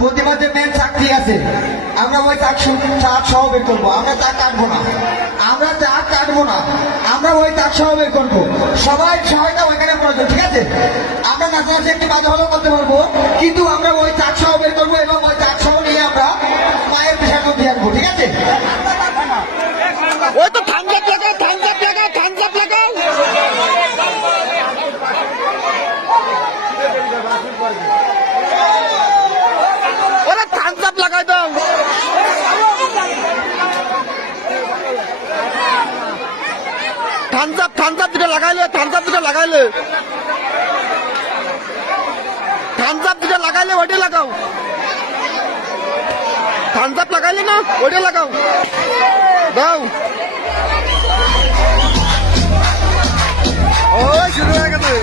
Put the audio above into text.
প্রতিমা যে মেন চাকরি আছে আমরা ওই চাক সহ বের করবো। আমরা চাক কাটবো না, আমরা চাক কাটবো না, আমরা ওই চাক সহ বের করবো। সবাই সহায়তা ওইখানে প্রয়োজন, ঠিক আছে? আমরা নাচানাচি একটু বাধা হলেও করতে পারবো, কিন্তু আমরা ওই চাক সহ বের করবো এবং ওই চাক সহ নিয়ে আমরা মায়ের বিসর্জন দিয়ে আসবো, ঠিক আছে? ওই তো থামস আপ লাগাও, থামস আপ লাগাও, থামস আপ লাগাও। ওরা থামস আপ লাগাই দাও। থামস আপ দুটো লাগাইলে, থামস আপ দুটো লাগাইলে, থামস আপ দুটো লাগাইলে ওইটা লাগাও। থামস আপ লাগাইলে না, ওইটা লাগাও, দাও। ও শুরু হয়ে গেছে।